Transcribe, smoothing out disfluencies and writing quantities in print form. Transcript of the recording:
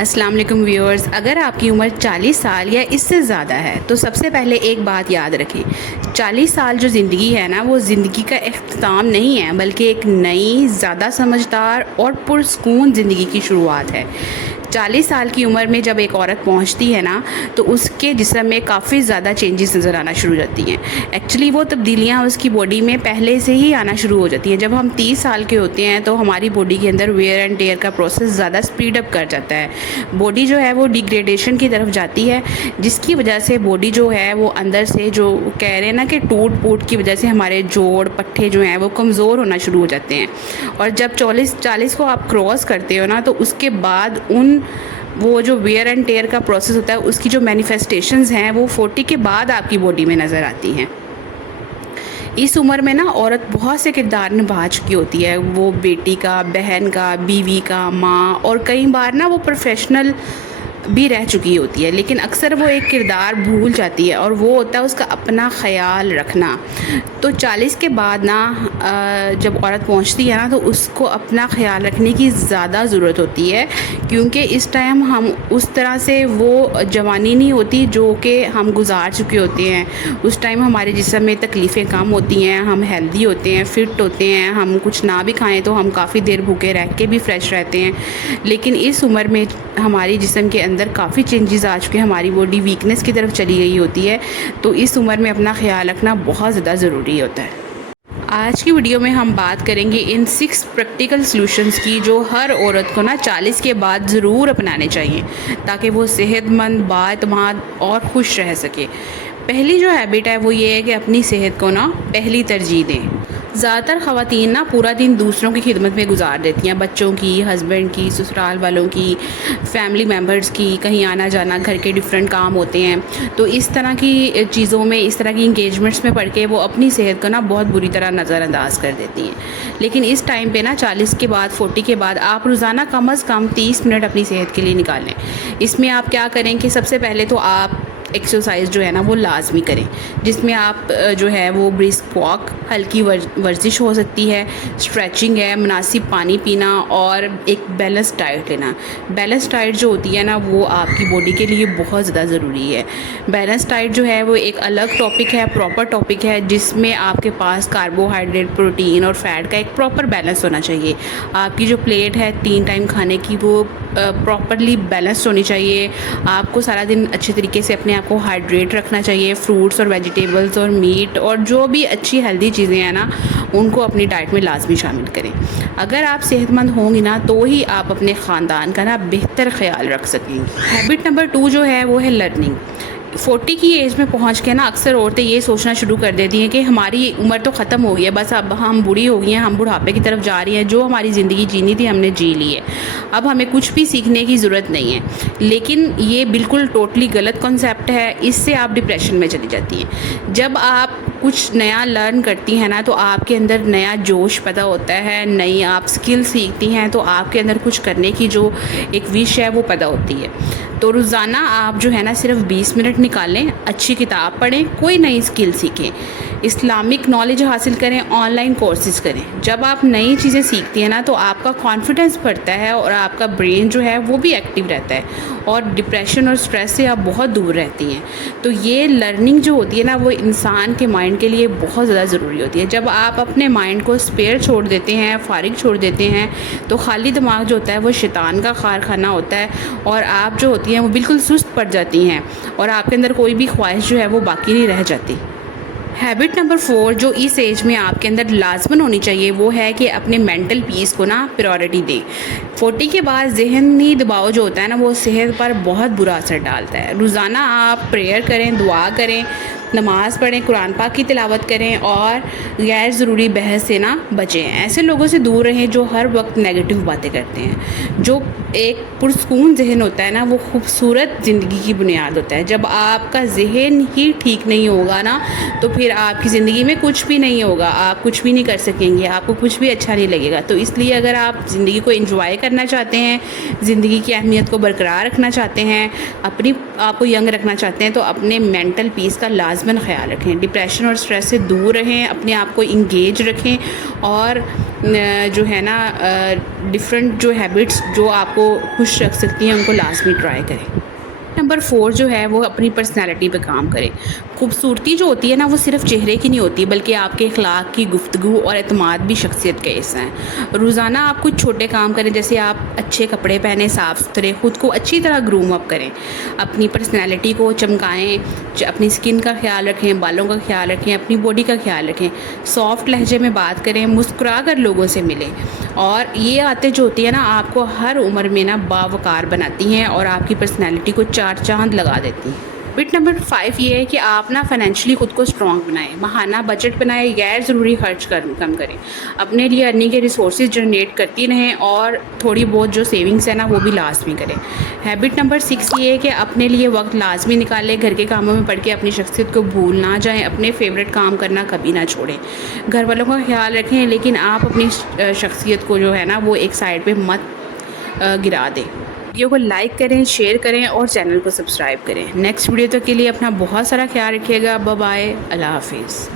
السلام علیکم ویورز، اگر آپ کی عمر 40 سال یا اس سے زیادہ ہے تو سب سے پہلے ایک بات یاد رکھیں، 40 سال جو زندگی ہے نا، وہ زندگی کا اختتام نہیں ہے بلکہ ایک نئی، زیادہ سمجھدار اور پرسکون زندگی کی شروعات ہے۔ 40 سال کی عمر میں جب ایک عورت پہنچتی ہے نا تو اس کے جسم میں کافی زیادہ چینجز نظر آنا شروع ہو جاتی ہیں۔ ایکچولی وہ تبدیلیاں اس کی باڈی میں پہلے سے ہی آنا شروع ہو جاتی ہیں۔ جب ہم 30 سال کے ہوتے ہیں تو ہماری باڈی کے اندر ویئر اینڈ ٹیئر کا پروسیس زیادہ سپیڈ اپ کر جاتا ہے۔ باڈی جو ہے وہ ڈیگریڈیشن کی طرف جاتی ہے، جس کی وجہ سے باڈی جو ہے وہ اندر سے جو کہہ رہے ہیں نا کہ ٹوٹ پوٹ کی وجہ سے ہمارے جوڑ پٹھے جو ہیں وہ کمزور ہونا شروع ہو جاتے ہیں۔ اور جب 40 کو آپ کراس کرتے ہو نا تو اس کے بعد وہ جو ویئر اینڈ ٹیئر کا پروسیس ہوتا ہے، اس کی جو مینیفیسٹیشنز ہیں وہ 40 کے بعد آپ کی باڈی میں نظر آتی ہیں۔ اس عمر میں نا عورت بہت سے کردار نبھا چکی ہوتی ہے، وہ بیٹی کا، بہن کا، بیوی کا، ماں، اور کئی بار نا وہ پروفیشنل بھی رہ چکی ہوتی ہے، لیکن اکثر وہ ایک کردار بھول جاتی ہے اور وہ ہوتا ہے اس کا اپنا خیال رکھنا۔ تو 40 کے بعد نا جب عورت پہنچتی ہے نا تو اس کو اپنا خیال رکھنے کی زیادہ ضرورت ہوتی ہے، کیونکہ اس ٹائم ہم اس طرح سے وہ جوانی نہیں ہوتی جو کہ ہم گزار چکے ہوتے ہیں۔ اس ٹائم ہمارے جسم میں تکلیفیں کم ہوتی ہیں، ہم ہیلدی ہوتے ہیں، فٹ ہوتے ہیں، ہم کچھ نہ بھی کھائیں تو ہم کافی دیر بھوکے رہ کے بھی فریش رہتے ہیں۔ لیکن اس عمر میں ہماری جسم کے اندر کافی چینجز آ چکے ہیں، ہماری باڈی ویکنس کی طرف چلی گئی ہوتی ہے، تو اس عمر میں اپنا خیال رکھنا بہت زیادہ ضروری ہوتا ہے۔ آج کی ویڈیو میں ہم بات کریں گے ان 6 پریکٹیکل سلوشنز کی جو ہر عورت کو نا 40 کے بعد ضرور اپنانے چاہیے تاکہ وہ صحت مند، بااعتماد اور خوش رہ سکے۔ پہلی جو ہیبٹ ہے وہ یہ ہے کہ اپنی صحت کو نا پہلی ترجیح دیں۔ زیادہ تر خواتین نا پورا دن دوسروں کی خدمت میں گزار دیتی ہیں، بچوں کی، ہسبینڈ کی، سسرال والوں کی، فیملی ممبرز کی، کہیں آنا جانا، گھر کے ڈفرینٹ کام ہوتے ہیں، تو اس طرح کی چیزوں میں، اس طرح کی انگیجمنٹس میں پڑھ کے وہ اپنی صحت کو نا بہت بری طرح نظر انداز کر دیتی ہیں۔ لیکن اس ٹائم پہ نا 40 کے بعد، 40 کے بعد آپ روزانہ کم از کم 30 منٹ اپنی صحت کے لیے نکالیں۔ اس میں آپ کیا کریں کہ سب سے پہلے تو آپ ایکسرسائز جو ہے نا وہ لازمی کریں، جس میں آپ جو ہے وہ برسک واک، ہلکی ورزش ہو سکتی ہے، اسٹریچنگ ہے، مناسب پانی پینا اور ایک بیلنس ڈائٹ لینا۔ بیلنس ڈائٹ جو ہوتی ہے نا وہ آپ کی باڈی کے لیے بہت زیادہ ضروری ہے۔ بیلنس ڈائٹ جو ہے وہ ایک الگ ٹاپک ہے، پراپر ٹاپک ہے، جس میں آپ کے پاس کاربوہائیڈریٹ، پروٹین اور فیٹ کا ایک پراپر بیلنس ہونا چاہیے۔ آپ کی جو پلیٹ ہے 3 ٹائم کھانے کی وہ پراپرلی بیلنسڈ ہونی چاہیے۔ آپ کو سارا دن اچھے طریقے سے اپنے آپ کو ہائیڈریٹ رکھنا چاہیے، فروٹس اور ویجیٹیبلز اور میٹ اور جو بھی اچھی ہیلدی چیزیں ہیں نا ان کو اپنی ڈائٹ میں لازمی شامل کریں۔ اگر آپ صحت مند ہوں گی نا تو ہی آپ اپنے خاندان کا نا بہتر خیال رکھ سکیں گے۔ ہیبٹ نمبر 2 جو ہے وہ ہے لرننگ۔ 40 کی ایج میں پہنچ کے نا اکثر عورتیں یہ سوچنا شروع کر دیتی ہیں کہ ہماری عمر تو ختم ہو گئی ہے، بس اب ہم بوڑھی ہو گئی ہیں، ہم بڑھاپے کی طرف جا رہی ہیں، جو ہماری زندگی جینی تھی ہم نے جی لی ہے، اب ہمیں کچھ بھی سیکھنے کی ضرورت نہیں ہے۔ لیکن یہ بالکل ٹوٹلی غلط کنسیپٹ ہے، اس سے آپ ڈپریشن میں چلی جاتی ہیں۔ جب آپ کچھ نیا لرن کرتی ہیں نا تو آپ کے اندر نیا جوش پیدا ہوتا ہے، نئی آپ سکل سیکھتی ہیں تو آپ کے اندر کچھ کرنے کی جو ایک وش ہے وہ پیدا ہوتی ہے۔ تو روزانہ آپ جو ہے نا صرف 20 منٹ نکالیں، اچھی کتاب پڑھیں، کوئی نئی سکل سیکھیں، اسلامک نالج حاصل کریں، آن لائن کورسز کریں۔ جب آپ نئی چیزیں سیکھتی ہیں نا تو آپ کا کانفیڈنس بڑھتا ہے اور آپ کا برین جو ہے وہ بھی ایکٹیو رہتا ہے اور ڈپریشن اور اسٹریس سے آپ بہت دور رہتی ہیں۔ تو یہ لرننگ جو ہوتی ہے نا وہ انسان کے مائنڈ کے لیے بہت زیادہ ضروری ہوتی ہے۔ جب آپ اپنے مائنڈ کو اسپیئر چھوڑ دیتے ہیں، فارغ چھوڑ دیتے ہیں، تو خالی دماغ جو ہوتا ہے وہ شیطان کا کارخانہ ہوتا ہے اور آپ جو ہوتی ہیں وہ بالکل سست پڑ جاتی ہیں اور آپ کے اندر کوئی بھی خواہش جو ہے وہ باقی نہیں رہ جاتی۔ ہیبٹ نمبر 4 جو اس ایج میں آپ کے اندر لازماً ہونی چاہیے وہ ہے کہ اپنے مینٹل پیس کو نا پریورٹی دیں۔ 40 کے بعد ذہنی دباؤ جو ہوتا ہے نا وہ صحت پر بہت برا اثر ڈالتا ہے۔ روزانہ آپ پریئر کریں، دعا کریں، نماز پڑھیں، قرآن پاک کی تلاوت کریں اور غیر ضروری بحث سے نہ بچیں۔ ایسے لوگوں سے دور رہیں جو ہر وقت نیگیٹو باتیں کرتے ہیں۔ جو ایک پرسکون ذہن ہوتا ہے نا وہ خوبصورت زندگی کی بنیاد ہوتا ہے۔ جب آپ کا ذہن ہی ٹھیک نہیں ہوگا نا تو پھر آپ کی زندگی میں کچھ بھی نہیں ہوگا، آپ کچھ بھی نہیں کر سکیں گے، آپ کو کچھ بھی اچھا نہیں لگے گا۔ تو اس لیے اگر آپ زندگی کو انجوائے کرنا چاہتے ہیں، زندگی کی اہمیت کو برقرار رکھنا چاہتے ہیں، آپ کو ینگ رکھنا چاہتے ہیں تو اپنے مینٹل پیس کا لازماً خیال رکھیں، ڈپریشن اور اسٹریس سے دور رہیں، اپنے آپ کو انگیج رکھیں، اور جو ہے نا ڈفرینٹ جو ہیبٹس جو آپ کو خوش رکھ سکتی ہیں ان کو لازمی ٹرائی کریں۔ نمبر 4 جو ہے وہ اپنی پرسنالٹی پہ کام کریں۔ خوبصورتی جو ہوتی ہے نا وہ صرف چہرے کی نہیں ہوتی، بلکہ آپ کے اخلاق کی، گفتگو اور اعتماد بھی شخصیت کا حصہ ہیں۔ روزانہ آپ کچھ چھوٹے کام کریں، جیسے آپ اچھے کپڑے پہنیں، صاف ستھرے، خود کو اچھی طرح گروم اپ کریں، اپنی پرسنالٹی کو چمکائیں، اپنی سکن کا خیال رکھیں، بالوں کا خیال رکھیں، اپنی باڈی کا خیال رکھیں، سافٹ لہجے میں بات کریں، مسکرا کر لوگوں سے ملیں، اور یہ عادتیں جو ہوتی ہیں نا آپ کو ہر عمر میں نا باوقار بناتی ہیں اور آپ کی پرسنالٹی کو 4 چاند لگا دیتی ہیں۔ ہیبٹ نمبر 5 یہ ہے کہ آپ نا فائنینشلی خود کو اسٹرانگ بنائیں، ماہانہ بجٹ بنائیں، غیر ضروری خرچ کم کریں، اپنے لیے ارننگ کے ریسورسز جنریٹ کرتی رہیں، اور تھوڑی بہت جو سیونگس ہے نا وہ بھی لازمی کریں۔ ہیبٹ نمبر 6 یہ ہے کہ اپنے لیے وقت لازمی نکالیں، گھر کے کاموں میں پڑھ کے اپنی شخصیت کو بھول نہ جائیں، اپنے فیوریٹ کام کرنا کبھی نہ چھوڑیں، گھر والوں کا خیال رکھیں، لیکن آپ اپنی شخصیت کو جو ہے نا وہ ایک سائڈ پہ مت گرا دیں۔ ویڈیو کو لائک کریں، شیئر کریں اور چینل کو سبسکرائب کریں۔ نیکسٹ ویڈیو تک کے لیے اپنا بہت سارا خیال رکھیے گا۔ بائے بائے، اللہ حافظ۔